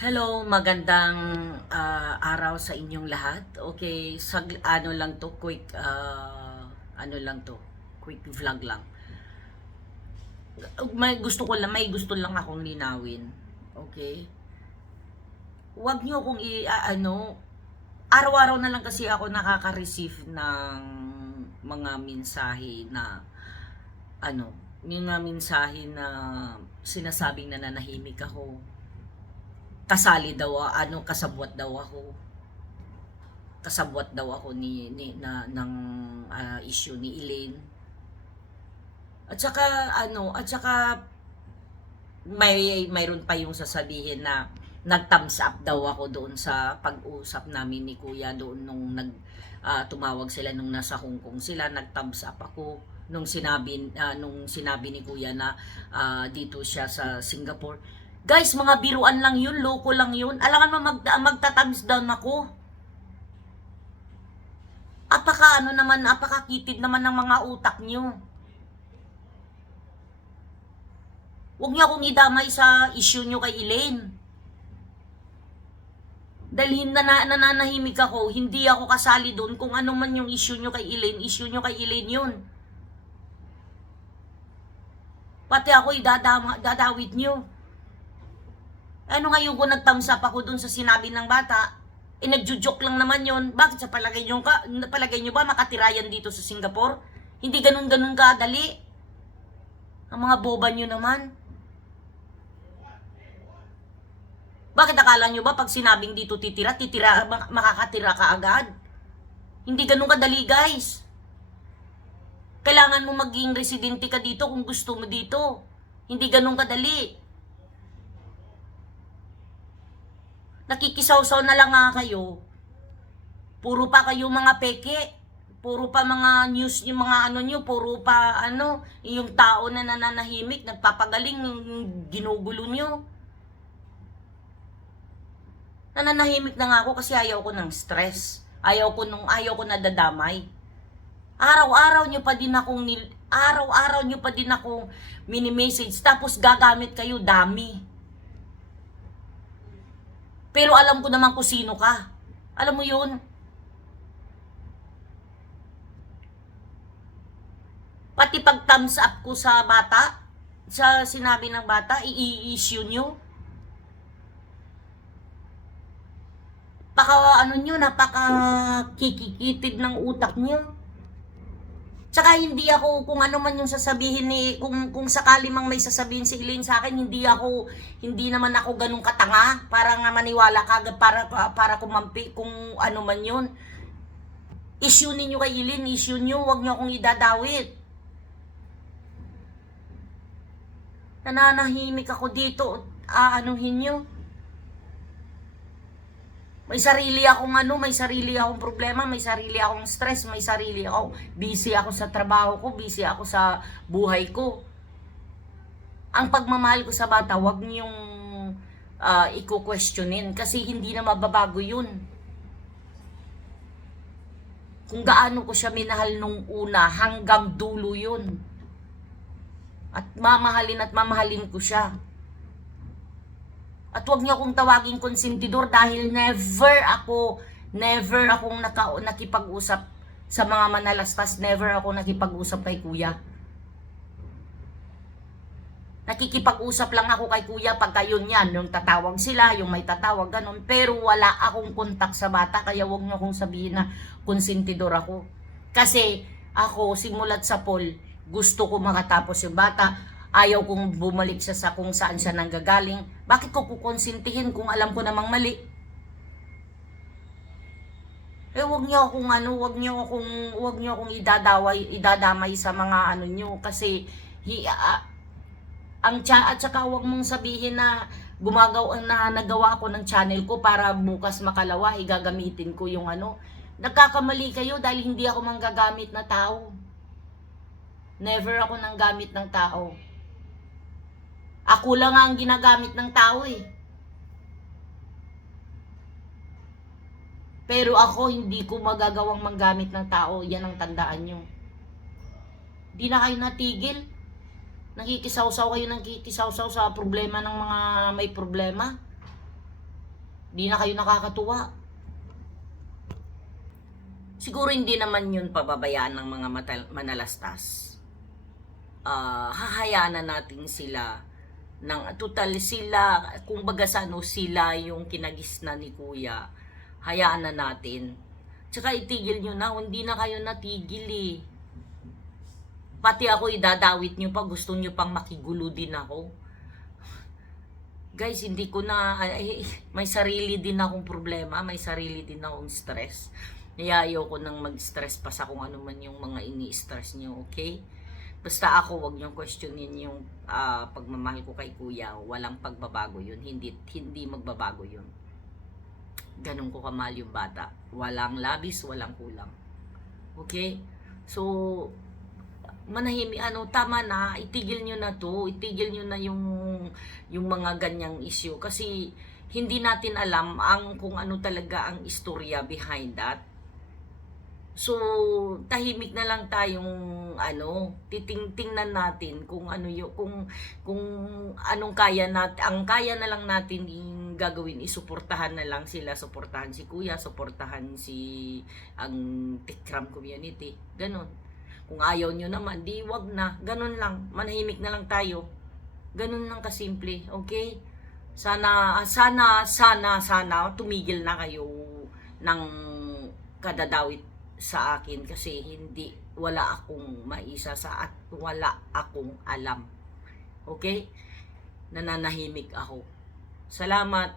Hello, magandang araw sa inyong lahat. Okay, ano lang to, ano lang to, quick vlog lang. May gusto lang akong linawin. Okay? Huwag niyo akong araw-araw na lang kasi ako nakaka-receive ng mga mensahe na ano, mga mensahe na sinasabing nananahimik ako. Kasali daw, kasabwat daw ako. Kasabwat daw ako ng issue ni Elaine. At saka mayroon pa yung sasabihin na nag-thumbs up daw ako doon sa pag-usap namin ni Kuya doon nung tumawag sila nung nasa Hong Kong sila, nag-thumbs up ako nung sinabi ni Kuya na dito siya sa Singapore. Guys, mga biruan lang yun, loko lang yun. Alangan mo magta-thumbs down ako. Apakakitid naman ng mga utak nyo. Huwag niyo akong idamay sa issue nyo kay Elaine. Dahil nananahimik ako, hindi ako kasali doon. Kung ano man yung issue nyo kay Elaine, issue nyo kay Elaine yun. Pati ako dadawit nyo. Ano ngayon kung nag-thumbs up ako doon sa sinabi ng bata? Nagjo-joke lang naman yon. Bakit sa palagay nyo ba makatirayan dito sa Singapore? Hindi ganun-ganun kadali. Ang mga boba nyo naman. Bakit akala nyo ba pag sinabing dito makakatira ka agad? Hindi ganun kadali, guys. Kailangan mo maging residente ka dito kung gusto mo dito. Hindi ganun kadali. Nakikisaw-saw na lang nga kayo. Puro pa kayo mga peke. Puro pa mga news, yung mga nyo, puro pa yung tao na nananahimik, nagpapagaling, ginugulo nyo. Nananahimik na nga ako kasi ayaw ko ng stress. Ayaw ko nadadamay. Araw-araw nyo pa din akong mini-message, tapos gagamit kayo dami. Pero alam ko naman kung sino ka. Alam mo yun? Pati pag thumbs up ko sa bata, sa sinabi ng bata, i-issue nyo. Napakakikitid ng utak nyo. Tsaka hindi ako, kung ano man yung sasabihin kung sakali mang may sasabihin si Elaine sa akin, hindi naman ako ganun katanga para nga maniwala kagad para kumampi kung ano man yun. Issue ninyo kay Elaine, issue nyo, wag nyo akong idadawit. Nananahimik ako dito, anuhin nyo. May sarili akong problema, may sarili akong stress, busy ako sa trabaho ko, busy ako sa buhay ko. Ang pagmamahal ko sa bata, wag niyong i-questionin kasi hindi na mababago yun. Kung gaano ko siya minahal nung una, hanggang dulo yun. At mamahalin ko siya. At huwag niyo akong tawaging konsentidor dahil never akong nakipag-usap sa mga manalastas, never ako nakipag-usap kay Kuya. Nakikipag-usap lang ako kay Kuya pagka yun yan, yung tatawag sila, yung may tatawag, ganun. Pero wala akong kontak sa bata, kaya huwag niyo akong sabihin na konsentidor ako. Kasi ako, simulat sa Paul, gusto ko makatapos yung bata. Ayaw kong bumalik siya sa kung saan siya nanggagaling. Bakit ko kukonsintihin kung alam ko namang mali? Wag niyo akong idadamay sa mga niyo kasi at saka wag mong sabihin na nagawa ako ng channel ko para bukas makalawa igagamitin ko yung Nagkakamali kayo dahil hindi ako manggagamit na tao. Never ako nang gamit ng tao. Ako lang ang ginagamit ng tao eh. Pero ako hindi ko magagawang manggamit ng tao. Yan ang tandaan nyo. Di na kayo natigil. Nakikisaw-saw sa problema ng mga may problema. Di na kayo nakakatuwa. Siguro hindi naman yun pababayaan ng mga manalastas. Hahayaan na natin sila ng total sila, kumbaga sa ano, sila yung kinagisna ni kuya. Hayaan na natin. Tsaka itigil nyo na, hindi na kayo natigil eh. Pati ako idadawit nyo pa, gusto nyo pang makigulo din ako. Guys, hindi ko na, may sarili din akong problema, may sarili din akong stress. Kaya ayoko nang mag-stress pa sa kung ano man yung mga ini-stress nyo, okay? Basta ako, wag nyo questionin yung pagmamahal ko kay kuya. Walang pagbabago yun, hindi magbabago yun. Ganun ko kamahal yung bata. Walang labis, walang kulang. Okay? So, tama na, itigil nyo na to, itigil nyo na yung mga ganyang issue. Kasi, hindi natin alam kung ano talaga ang istorya behind that. So, tahimik na lang tayong titingnan natin kung ano kung anong kaya natin. Ang kaya na lang natin yung gagawin, isuportahan na lang sila, suportahan si kuya, suportahan ang Tikram community. Ganon. Kung ayaw nyo naman, di wag na. Ganon lang. Manahimik na lang tayo. Ganon lang kasimple. Okay? Sana tumigil na kayo ng kadadawit sa akin kasi wala akong maisa at wala akong alam. Okay? Nananahimik ako. Salamat.